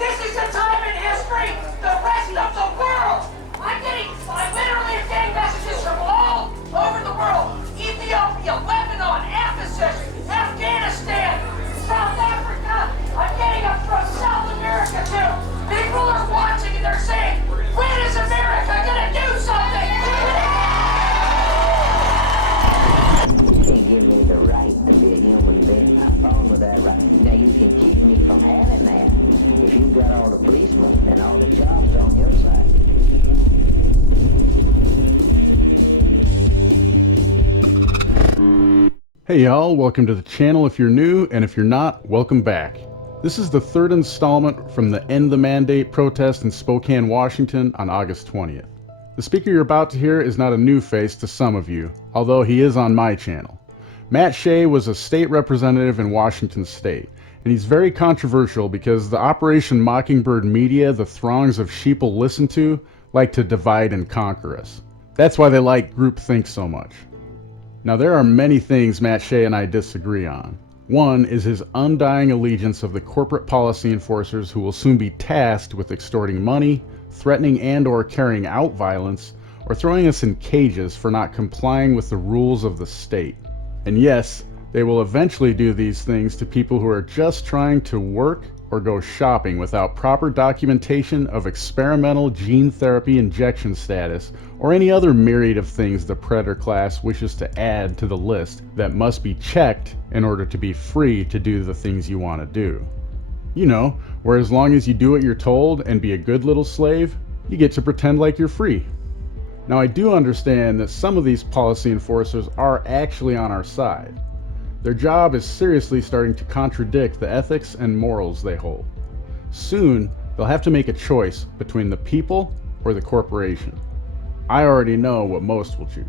This is the time in history, the rest of the world. I literally am getting messages from all over the world. Ethiopia, Lebanon, Ephesus, Afghanistan, South Africa. I'm getting them from South America too. People are watching and they're saying, when is America gonna do something? You can't give me the right to be a human being. I'm wrong with that right. Now you can keep me from having that if you've got all the policemen and all the jobs on your side. Hey y'all, welcome to the channel if you're new, and if you're not, welcome back. This is the third installment from the End the Mandate protest in Spokane, Washington on August 20th. The speaker you're about to hear is not a new face to some of you, although he is on my channel. Matt Shea was a state representative in Washington State, and he's very controversial because the Operation Mockingbird media the throngs of sheeple listen to like to divide and conquer us. That's why they like groupthink so much. Now there are many things Matt Shea and I disagree on. One is his undying allegiance of the corporate policy enforcers who will soon be tasked with extorting money, threatening and/or carrying out violence, or throwing us in cages for not complying with the rules of the state. And yes, they will eventually do these things to people who are just trying to work or go shopping without proper documentation of experimental gene therapy injection status or any other myriad of things the predator class wishes to add to the list that must be checked in order to be free to do the things you want to do. You know, where as long as you do what you're told and be a good little slave, you get to pretend like you're free. Now I do understand that some of these policy enforcers are actually on our side. Their job is seriously starting to contradict the ethics and morals they hold. Soon, they'll have to make a choice between the people or the corporation. I already know what most will choose.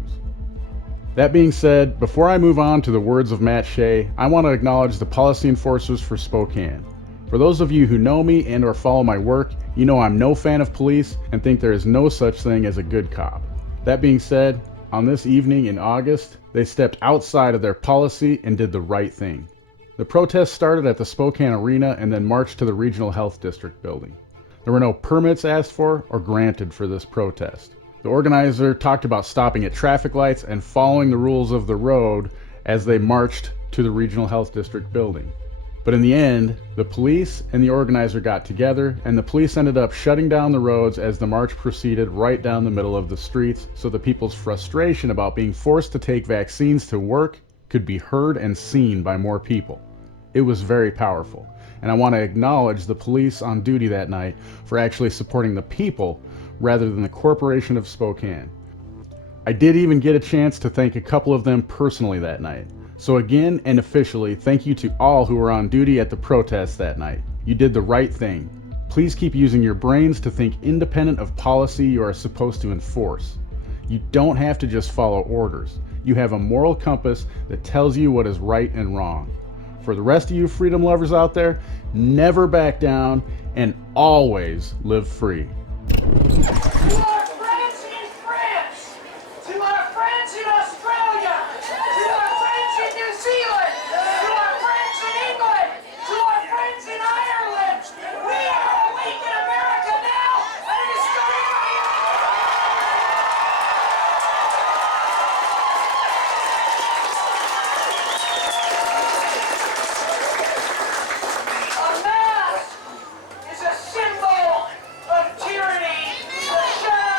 That being said, before I move on to the words of Matt Shea, I want to acknowledge the policy enforcers for Spokane. For those of you who know me and or follow my work, you know I'm no fan of police and think there is no such thing as a good cop. That being said, on this evening in August, they stepped outside of their policy and did the right thing. The protest started at the Spokane Arena and then marched to the Regional Health District building. There were no permits asked for or granted for this protest. The organizer talked about stopping at traffic lights and following the rules of the road as they marched to the Regional Health District building. But in the end, the police and the organizer got together, and the police ended up shutting down the roads as the march proceeded right down the middle of the streets, so the people's frustration about being forced to take vaccines to work could be heard and seen by more people. It was very powerful, and I want to acknowledge the police on duty that night for actually supporting the people rather than the corporation of Spokane. I did even get a chance to thank a couple of them personally that night. So again and officially, thank you to all who were on duty at the protest that night. You did the right thing. Please keep using your brains to think independent of policy you are supposed to enforce. You don't have to just follow orders. You have a moral compass that tells you what is right and wrong. For the rest of you freedom lovers out there, never back down and always live free. To our friends in France, to our friends in Australia, to our friends in New Zealand, to our friends in England, to our friends in Ireland, we are awake in America now, and it is starting right A mask is a symbol of tyranny, the shadow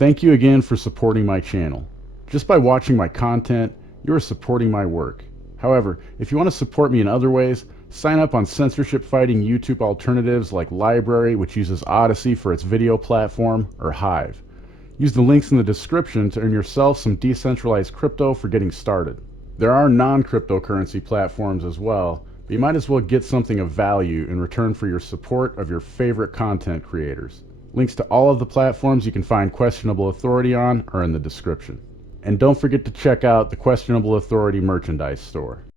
Thank you again for supporting my channel. Just by watching my content, you are supporting my work. However, if you want to support me in other ways, sign up on censorship-fighting YouTube alternatives like LBRY, which uses Odyssey for its video platform, or Hive. Use the links in the description to earn yourself some decentralized crypto for getting started. There are non-cryptocurrency platforms as well, but you might as well get something of value in return for your support of your favorite content creators. Links to all of the platforms you can find Questionable Authority on are in the description. And don't forget to check out the Questionable Authority merchandise store.